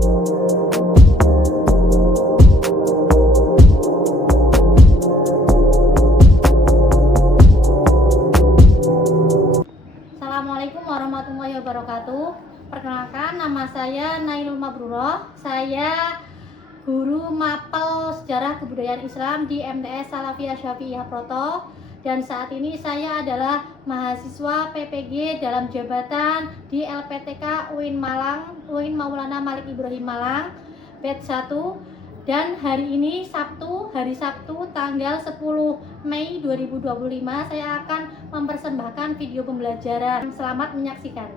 Assalamualaikum warahmatullahi wabarakatuh. Perkenalkan, nama saya Nailul Mabruroh. Saya guru mapel sejarah kebudayaan Islam di MTS Salafiyah Syafi'iyah Proto, dan saat ini saya adalah mahasiswa PPG dalam jabatan di LPTK UIN Malang, UIN Maulana Malik Ibrahim Malang, batch 1. Dan hari ini hari Sabtu tanggal 10 Mei 2025 saya akan mempersembahkan video pembelajaran. Selamat menyaksikan.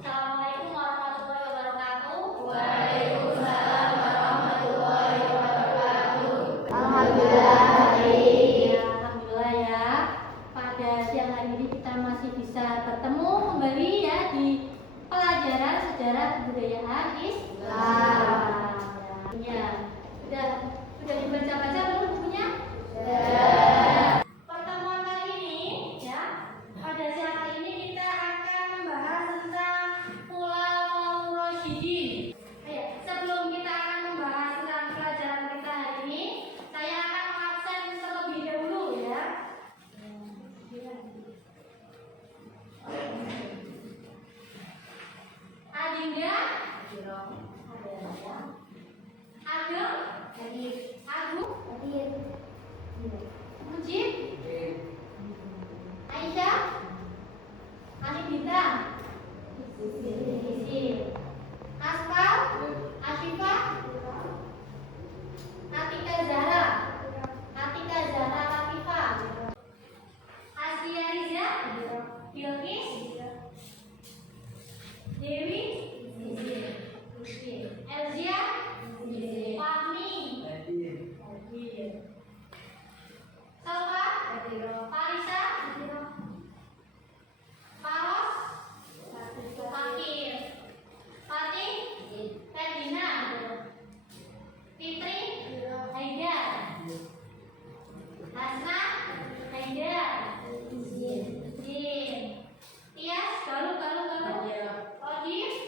Assalamualaikum warahmatullahi wabarakatuh. Waalaikumsalam warahmatullahi wabarakatuh. Alhamdulillah ya. Pada siang hari ini kita masih bisa bertemu kembali ya di pelajaran sejarah kebudayaan Islam. Ya, sudah dibaca-baca belum bukunya? Sudah. Pertemuan kali ini ya, pada siang hari ini kita akan membahas tentang Khulafaur Rasyidin. Sebelum kita akan membahas tentang pelajaran kita hari ini, saya akan mengabsen terlebih dahulu ya. Adinda, Ageng, Agung, Mujib, Aisyah, Anindita, Askal, Asyifa, Atika Zahra, Latifah, Aslia Riza, Bilqis, Dewi, Elzia, Fahmi, Salwa, Farisa, Faros, Fakir, Fatih, Ferdina, Fitri, Haidar, Hasna, Haidar, Jin, Tias, Galuh, Odif,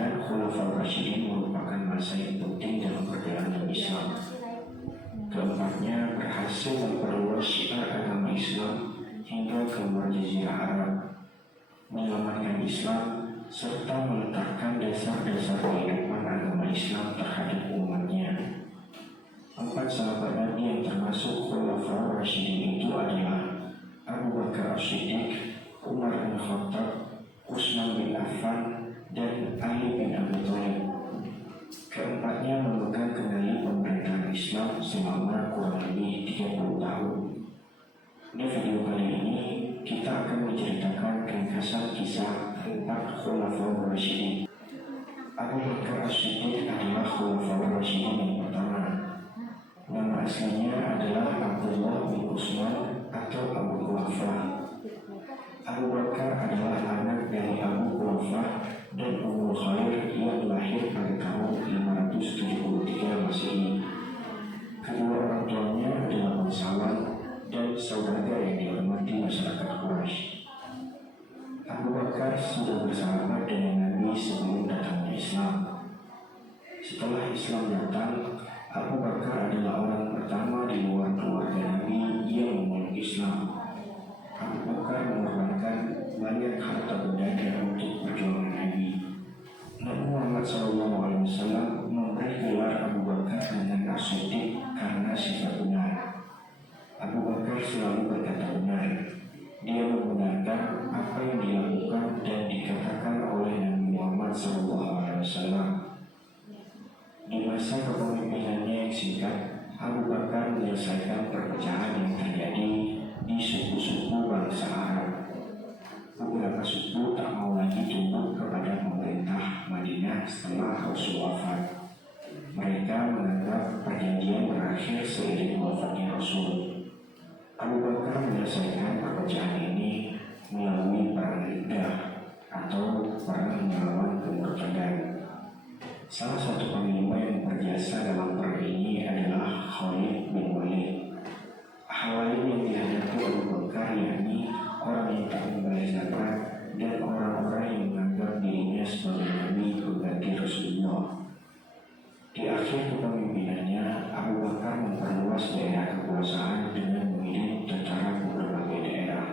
zaman Khulafaur Rasyidin merupakan masa yang penting dalam perjalanan Islam. Keempatnya berhasil memperluas syiar agama Islam hingga ke luar jazirah Arab, menyelamatkan Islam, serta meletakkan dasar-dasar kehidupan agama Islam terhadap umatnya. 4 sahabat Nabi yang termasuk Khulafaur Rasyidin itu adalah Abu Bakar As-Siddiq, Umar bin Khattab, Utsman bin Affan, dan Ali bin Abi Thalib. Keempatnya memegang kendali pemerintahan Islam selama kurang lebih 30 tahun. Di video kali ini kita akan menceritakan ringkasan kisah 4 Khulafaur Rasyidin. Abu Bakar As-Siddiq adalah Khulafaur Rasyidin yang pertama. Nama aslinya adalah Abdullah bin Utsman atau Abu Quhafah. Abu Bakar adalah anak dari Abu Quhafah dan Ummul Khair yang lahir pada tahun 573 Masehi. Kedua orang tuanya adalah bangsawan dan saudagar yang dihormati masyarakat Quraisy. Abu Bakar sudah bersahabat dengan Nabi sebelum datangnya Islam. Setelah Islam datang, Abu Bakar adalah orang pertama di luar keluarga Nabi yang memeluk Islam. Abu Bakar mengorbankan banyak harta bendanya untuk perjuangan Nabi. Nabi Muhammad SAW memberi gelar Abu Bakar dengan As-Siddiq karena sifat benar. Abu Bakar selalu berkata benar. Dia membenarkan apa yang dilakukan dan dikatakan oleh Nabi Muhammad SAW. Di masa kepemimpinannya yang singkat, Abu Bakar menyelesaikan perpecahan yang terjadi di suku-suku bangsa Arab. Beberapa suku tak mau lagi tunduk kepada pemerintah Madinah setelah Rasul wafat. Mereka menganggap perjanjian berakhir seiring wafatnya Rasul. Abu Bakar menyelesaikan perpecahan ini melalui perang Riddah atau perang melawan kemurtadan. Salah satu panglima yang berjasa dalam perang ini adalah Khalid bin Walid. Hal lain yang dihadapi Abu Bakar yakni orang yang tak membayar zakat dan orang-orang yang menganggap dirinya sebagai nabi pengganti Rasulullah. Di akhir kepemimpinannya, Abu Bakar memperluas daerah kekuasaan dengan mengirim tentara ke berbagai daerah.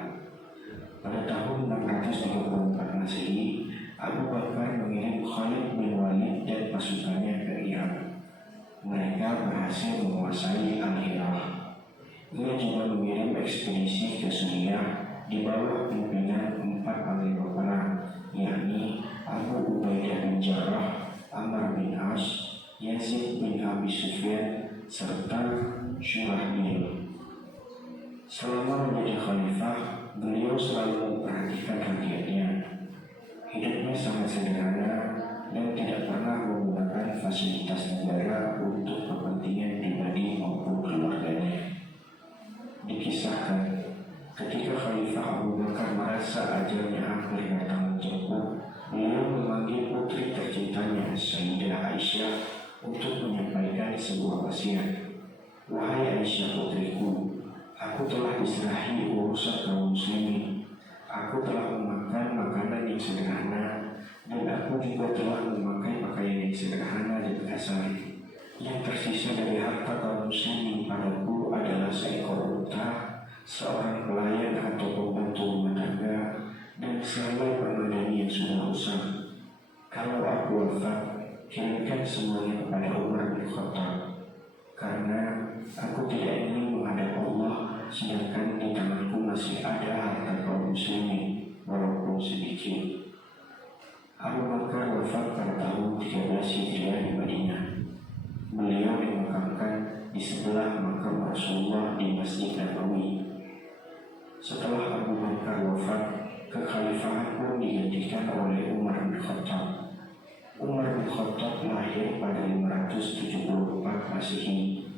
Pada tahun 634 Masehi, Abu Bakar mengirim Khalid bin Walid dan pasukannya ke Irak. Mereka berhasil menguasai Al-Iraq. Ia juga mengirim ekspedisi ke Suriah di bawah pimpinan 4 panglima perang, yakni Abu Ubaidah bin Jarrah, Amr bin As, Yazid bin Abi Sufyan, serta Syurahbil. Selama menjadi khalifah, beliau selalu memperhatikan rakyatnya. Hidupnya sangat sederhana dan tidak pernah menggunakan fasilitas negara untuk kepentingan pribadi maupun keluarganya. Dikisahkan, ketika Khalifah Abu Bakar merasa ajalnya hampir datang menjemput, beliau memanggil putri tercintanya Sayyidah Aisyah untuk menyampaikan sebuah wasiat. Wahai Aisyah putriku, aku telah diserahi urusan kaum muslimin. Aku telah memakan makanan yang sederhana dan aku juga telah memakai pakaian yang sederhana dan kasar. Yang tersisa dari harta kaum muslimin padaku adalah seekor unta, seorang pelayan atau pembantu rumah tangga, dan selai permadani yang sudah rusak. Kalau aku wafat, kirimkan semuanya kepada Umar bin Khattab, karena aku tidak ingin menghadap Allah sedangkan di tanganku masih ada harta kaum muslimin walaupun sedikit. Abu Bakar wafat pada tahun 13 Hijriah di Madinah. Beliau dimakamkan di sebelah makam Rasulullah di Masjid Nabawi. Setelah Abu Bakar wafat, kekhalifahan pun digantikan oleh Umar bin Khattab. Umar bin Khattab lahir pada 574 Masehi.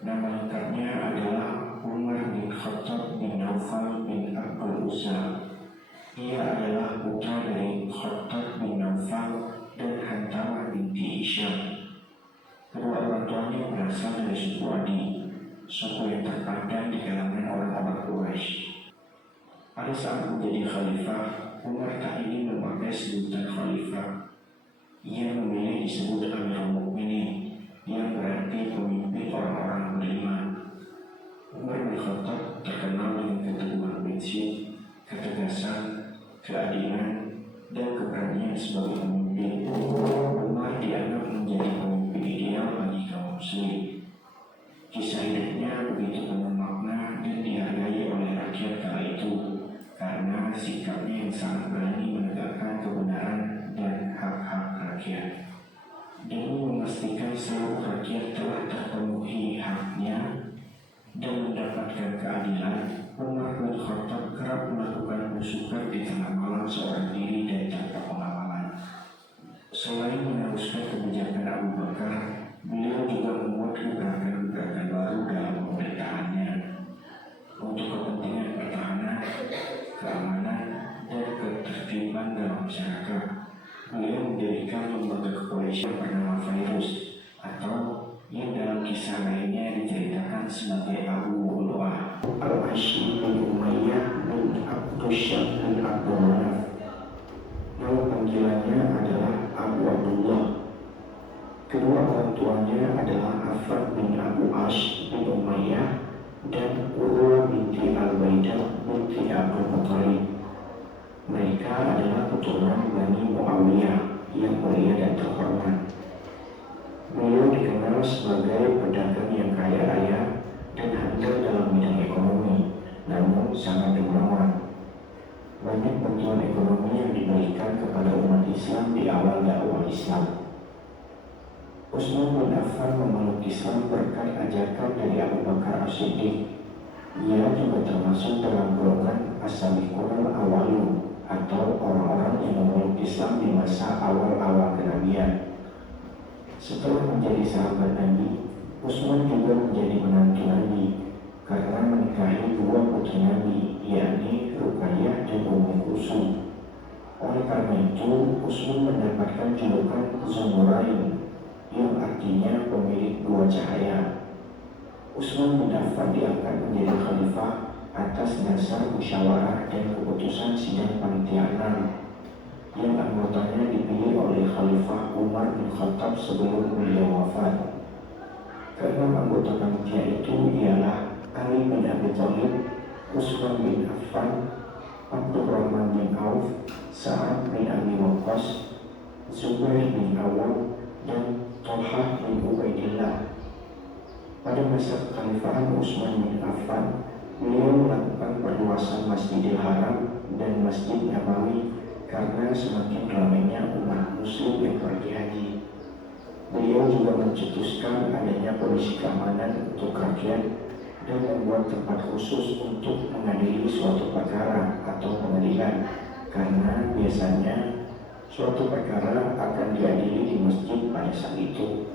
Nama lengkapnya adalah Umar bin Khattab bin Naufal bin Abdul Uzza. Ia adalah putra dari Khattab bin Naufal dan Hantamah binti Hisham. Kedua orang tuanya berasal dari suku Adi, suku yang terpandang di kalangan orang-orang Quraisy. Pada saat menjadi khalifah, Umar tak ingin memakai sebutan khalifah. disebut Amirul Mukminin, yang berarti pemimpin orang-orang beriman. Umar bin Khattab terkenal dengan keteguhan prinsip, ketegasan, keadilan, dan keberanian sebagai pemimpin. Umar dianggap menjadi pemimpin ideal bagi kaum muslim. Kisah hidupnya begitu penuh makna dan dihargai oleh rakyat kala itu karena sikapnya yang sangat berani menegakkan kebenaran dan hak-hak rakyat. Demi memastikan seluruh rakyat telah terpenuhi haknya dan mendapatkan keadilan, Umar bin Khattab kerap melakukan belusukan di tengah malam seorang diri dan tanpa pengawalan. Selain meneruskan kebijakan Abu Bakar, beliau juga membuat gerakan-gerakan baru dalam pemerintahannya untuk kepentingan pertahanan, keamanan, dan ketertiban dalam masyarakat. Beliau mendirikan lembaga kepolisian bernama Fairuz, atau yang dalam kisah lainnya diceritakan sebagai Abu Lu'lu'ah Al-Hashimi bin Umayyah bin Abdusyam bin Abdul Manaf. Nama panggilannya adalah Abu Abdullah. Kedua orang tuanya adalah Affan bin Abu Ash bin Umayyah dan Urwa binti Al-Baidah binti Abdul Muttalib. Mereka adalah keturunan Bani Muawiyah yang mulia dan terhormat. Beliau dikenal sebagai pedagang yang kaya raya dan handal dalam bidang ekonomi, namun sangat dermawan. Banyak bantuan ekonomi yang diberikan kepada umat Islam di awal dakwah Islam. Utsman bin Affan memeluk Islam berkat ajakan dari Abu Bakar As-Siddiq. Ia juga termasuk dalam golongan as-sabiqun al-awwalun, atau orang-orang yang memeluk Islam di masa awal-awal kenabian. Setelah menjadi sahabat Nabi, Utsman juga menjadi menantu Nabi karena menikahi dua putri Nabi, yakni Ruqayyah dan Ummu Kulsum. Oleh karena itu, Utsman mendapatkan julukan Dzunurain, yang artinya pemilik dua cahaya. Utsman bin Affan diangkat menjadi khalifah atas dasar musyawarah dan keputusan sidang panitia 6 yang anggotanya dipilih oleh Khalifah Umar bin Khattab sebelum beliau wafat. Keenam anggota panitia itu ialah Ali bin Abi Thalib, Utsman bin Affan, Abdurrahman bin Auf, Sa'ad bin Abi Waqqas, Zubair bin Awam, dan Thalhah bin Ubaidillah. Pada masa kekhalifahan Utsman bin Affan, beliau melakukan perluasan Masjidil Haram dan Masjid Nabawi karena semakin ramainya umat muslim yang pergi haji. Beliau juga mencetuskan adanya polisi keamanan untuk rakyat dan membuat tempat khusus untuk mengadili suatu perkara atau pengadilan, karena biasanya suatu perkara akan diadili di masjid pada saat itu.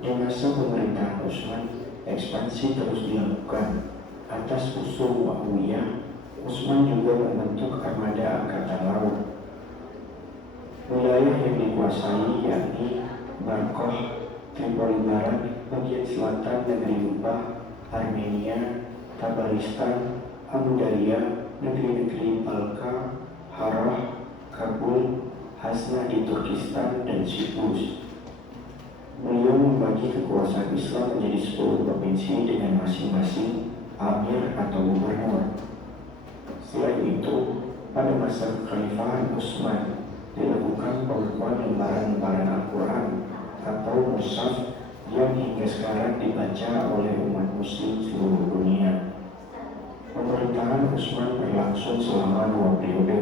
Di masa pemerintahan Utsman, ekspansi terus dilakukan. Atas usul Muawiyah, Utsman juga membentuk armada angkatan laut. Wilayah yang dikuasai yakni Barkoh, Tripoli Barat, bagian selatan negeri Lubah, Armenia, Tabaristan, Amu Darya, negeri-negeri Balka, Harrah, Kabul, Hasna di Turkistan, dan Siprus. Beliau membagi kekuasaan Islam menjadi 10 provinsi dengan masing-masing amir atau gubernur. Selain itu, pada masa kekhalifahan Utsman dilakukan pembukuan lembaran-lembaran Al-Quran atau mushaf yang hingga sekarang dibaca oleh umat muslim seluruh dunia. Pemerintahan Utsman berlangsung selama 2 periode,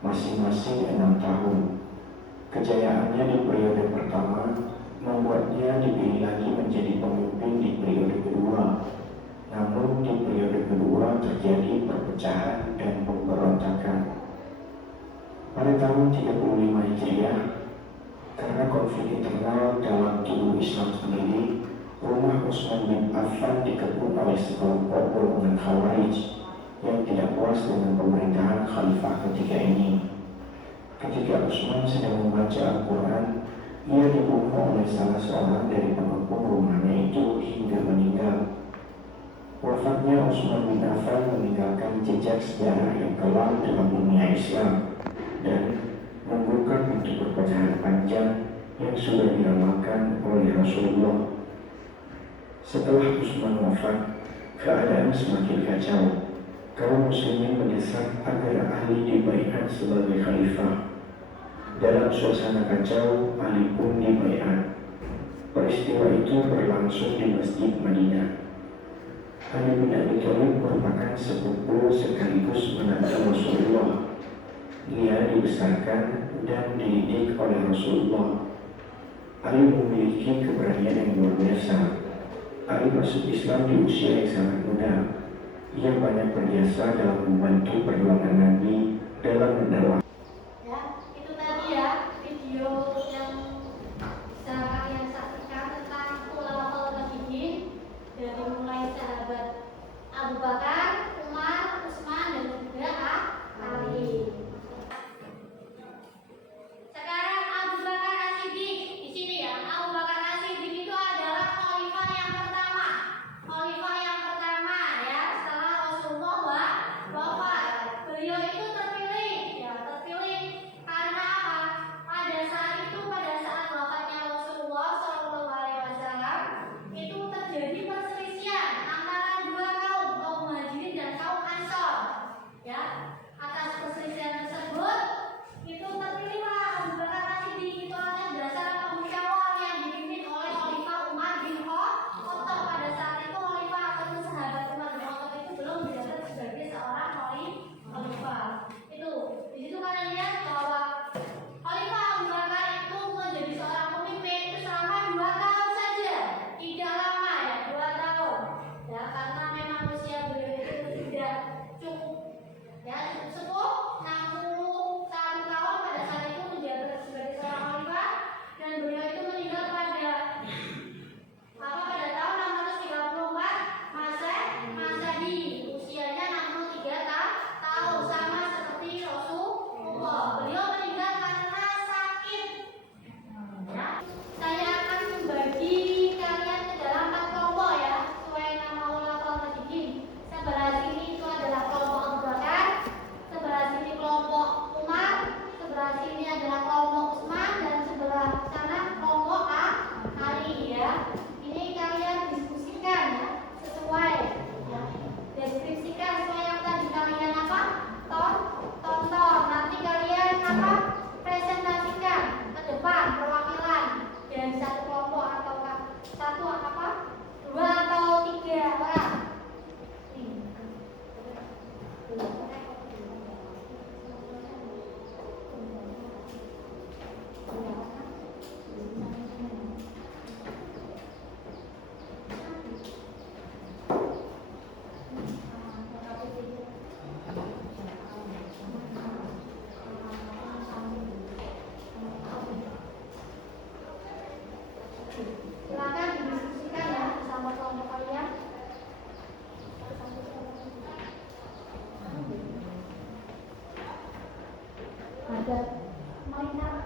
masing-masing 6 tahun. Kejayaannya di periode pertama membuatnya dipilih lagi menjadi pemimpin di periode kedua. Namun di periode kedua terjadi perpecahan dan pemberontakan. Pada tahun 35 Hijriah, karena konflik internal dalam tubuh Islam sendiri, rumah Utsman bin Affan dikepung oleh sekelompok golongan Khawarij yang tidak puas dengan pemerintahan khalifah ketiga ini. Ketika Utsman sedang membaca Al-Quran, ia dibunuh oleh salah seorang dari pengepung rumahnya itu hingga meninggal. Wafatnya Utsman bin Affan meninggalkan jejak sejarah yang kelam dalam dunia Islam dan membuka pintu perpecahan panjang yang sudah diramalkan oleh Rasulullah. Setelah Utsman wafat, keadaan semakin kacau. Kaum muslimin mendesak agar Ali dibaiat sebagai khalifah. Dalam suasana kacau, Ali pun dibaiat. Peristiwa itu berlangsung di Masjid Madinah. Ali bin Abi Thalib merupakan sepupu sekaligus menantu Rasulullah. Ia dibesarkan dan dididik oleh Rasulullah. Ali memiliki keberanian yang luar biasa. Ali masuk Islam di usia yang sangat muda. Ia banyak berjasa dalam membantu perjuangan Nabi dalam mendakwah. Ya, itu tadi ya video yang bisa kalian saksikan tentang khulafaul rasyidin, dari mulai sahabat Abu Bakar, Umar, Utsman, dan juga Ali. Sekarang Abu Bakar As-Siddiq di sini ya. Abu Bakar As-Siddiq itu adalah khalifah yang pertama. Khalifah yang pertama ya setelah Rasulullah wafat. Beliau itu terpilih karena apa? Pada saat wafatnya Rasulullah SAW itu terjadi perselisihan antara dua kaum Muhajirin dan kaum Ansor. Ya, atas perselisihan tersebut itu terpilihlah Abu Bakar As-Siddiq itu atas dasar pemusyawarah yang dipimpin oleh Khalifah Umar bin Khattab. Pada saat itu Khalifah atau sahabat Umar bin Khattab itu belum menjabat sebagai seorang khalifah. Itu di situ kalian lihat bahwa Khalifah Abu Bakar itu menjadi seorang pemimpin itu selama 2 tahun saja, tidak lama ya, 2 tahun. Ya, karena memang usia beliau itu tidak cukup. Ya, cukup sepuh, 61 tahun pada saat itu menjabat sebagai seorang khalifah, dan beliau itu meninggal pada tahun 634 Masehi. Usianya 63 tahun, sama seperti Rasulullah. Beliau meninggal karena sakit. Ya. Saya akan membagi kalian ke dalam 4 kelompok ya, sesuai nama khulafaul rasyidin. Sebelah sini itu adalah kelompok Abu Bakar, sebelah sini kelompok Umar, sebelah sini adalah kelompok Utsman, dan sebelah sana kelompok Ali ya. Ini kalian diskusikan ya, sesuai ya. Deskripsikan sesuai yang tadi kalian tonton. Nanti kalian presentasikan ke depan perwakilan dari satu kelompok atau dua atau 3 orang. Silakan didiskusikan ya bersama kelompok kalian. Ada mainan.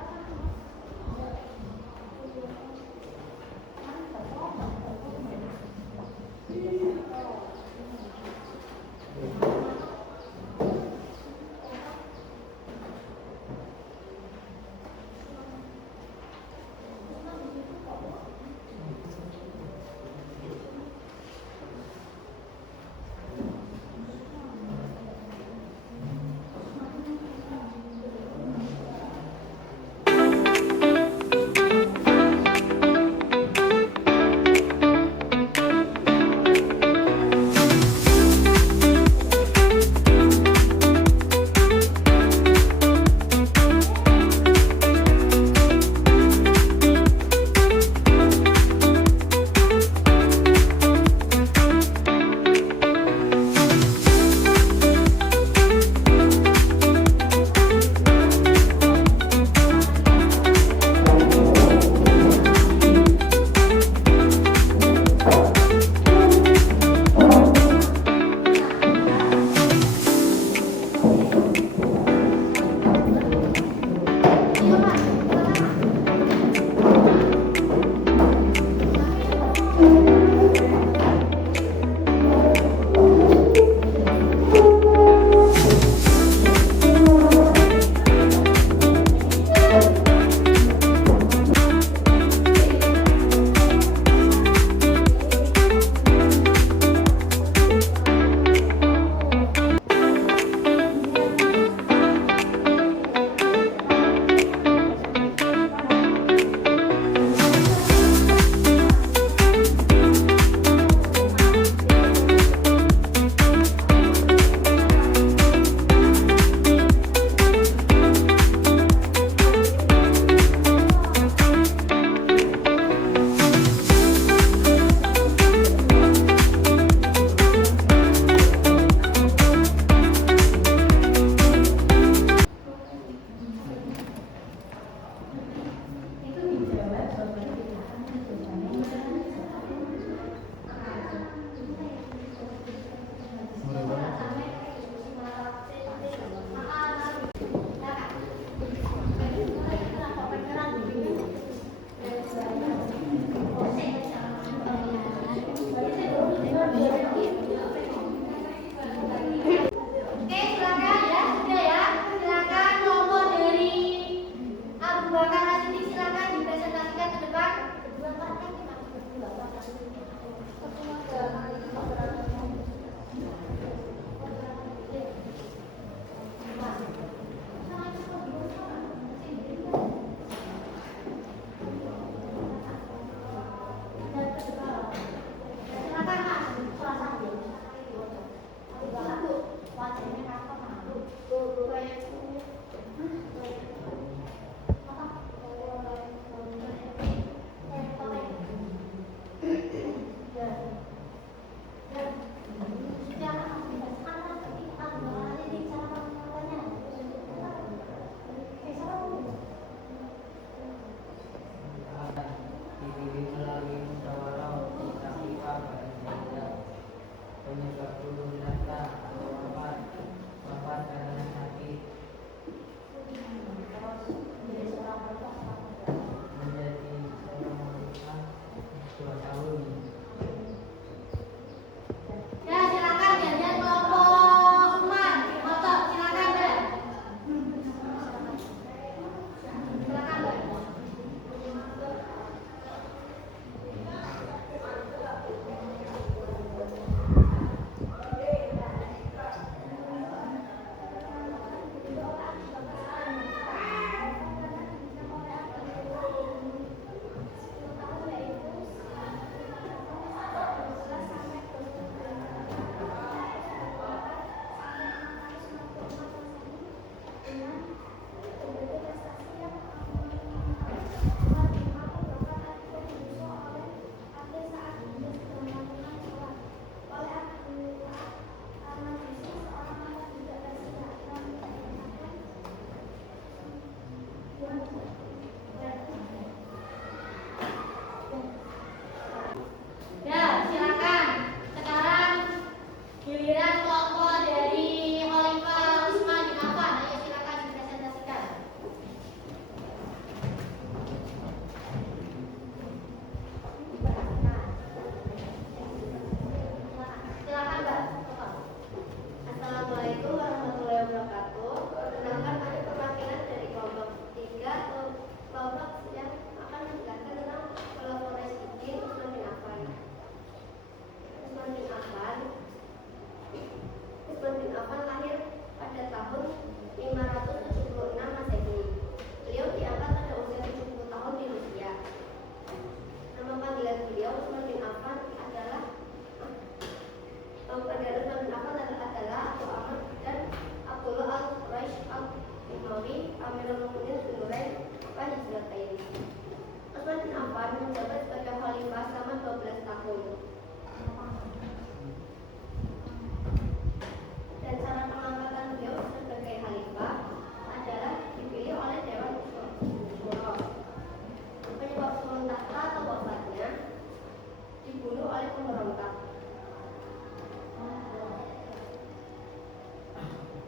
memberontak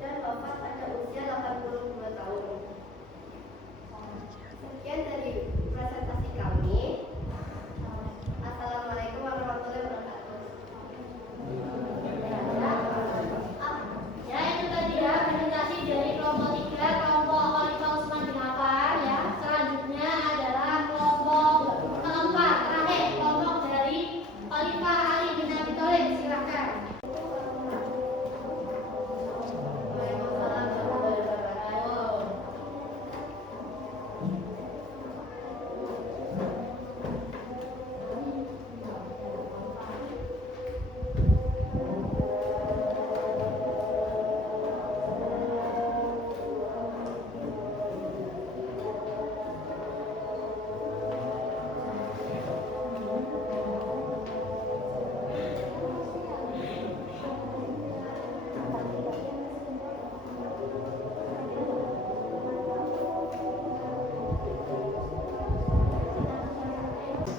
dan wafat pada usia 82 tahun. Sekian dari presentasi kami. Assalamualaikum warahmatullahi wabarakatuh. Ya, itu tadi ya presentasi dari kelompok 3, kelompok Khalifah Utsman bin Affan ya. Selanjutnya adalah kelompok keempat, terakhir kelompok dari Khalifah Ali bin Abi Thalib. Silakan. Waalaikumsalam warahmatullahi wabarakatuh.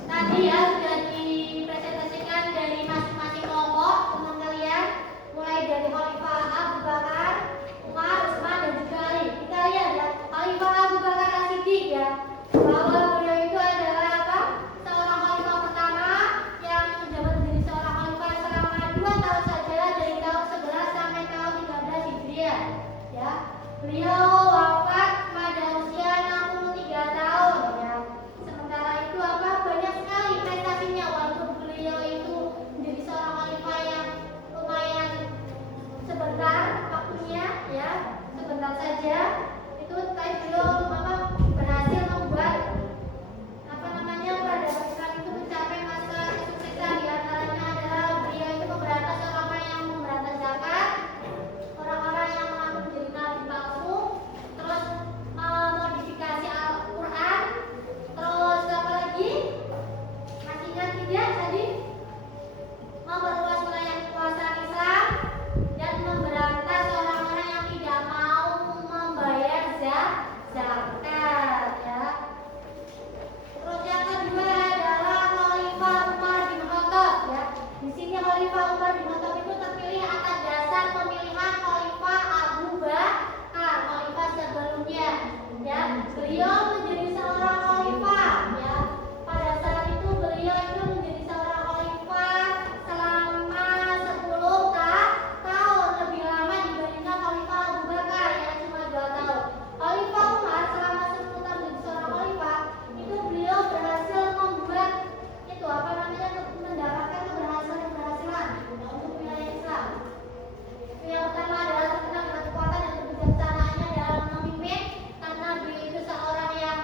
Tadi ya sudah dipresentasikan dari masing-masing kelompok teman kalian, mulai dari Khalifah Abu Bakar, Umar, Utsman dan juga Ali. Kita lihat ya, Khalifah Abu Bakar As-Siddiq ya, bahwa beliau itu adalah apa? Seorang khalifah pertama yang menjabat menjadi seorang khalifah selama 2 tahun saja, dari tahun 11 sampai tahun 13 Hijriah. Ya, beliau wafat pada usia 63 tahun ya. Sementara itu apa? Banyak sekali prestasinya, walaupun beliau itu menjadi seorang khalifah yang lumayan sebentar waktunya ya, sebentar saja. Itu tapi beliau apa berhasil membuat apa namanya peradaban Islam itu mencapai masa kesuksesan. Di antaranya adalah beliau itu memberantas orang-orang yang memberantas zakat, orang-orang yang mengaku menjadi nabi palsu, terus modifikasi Al-Quran, terus apa lagi? Masih ingat tidak tadi? Memperluas wilayah kekuasaan Islam dan memberantas orang-orang yang tidak mau membayar zakat ya. Terus yang kedua adalah Khalifah Umar bin Khattab ya. Di sini Khalifah Umar bin Khattab itu terpilih atas dasar pemilihan Khalifah Abu Bakar, khalifah sebelumnya ya. Beliau menjadi seorang khalifah ya. Pada saat itu beliau itu menjadi seorang khalifah selama 10 tahun, lebih lama dibandingkan Khalifah Abu Bakar yang cuma 2 tahun. Khalifah Umar selama 10 tahun menjadi seorang khalifah, itu beliau berhasil membuat itu apa namanya, mendapatkan keberhasilan untuk wilayah Islam. Yang pertama adalah terkenal dengan kekuatan dan kebijaksanaannya dalam memimpin, karena beliau itu seorang yang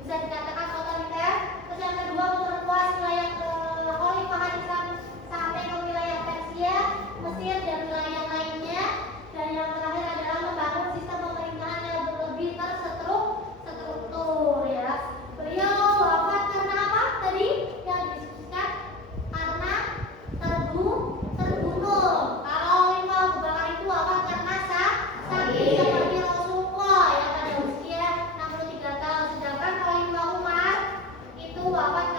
bisa dikatakan otoriter. Terus yang kedua, memperluas wilayah kekhalifahan Islam sampai ke wilayah Persia, Mesir dan wilayah lainnya. Dan yang terakhir adalah membangun sistem pemerintahan yang lebih terstruktur ya. Beliau wafat karena apa tadi yang didiskusikan? Karena terbunuh. Kalau Khalifah Abu Bakar itu wafat karena sakit seperti Rasulullah ya pada usia 63 tahun. Sedangkan Khalifah Umar itu wafat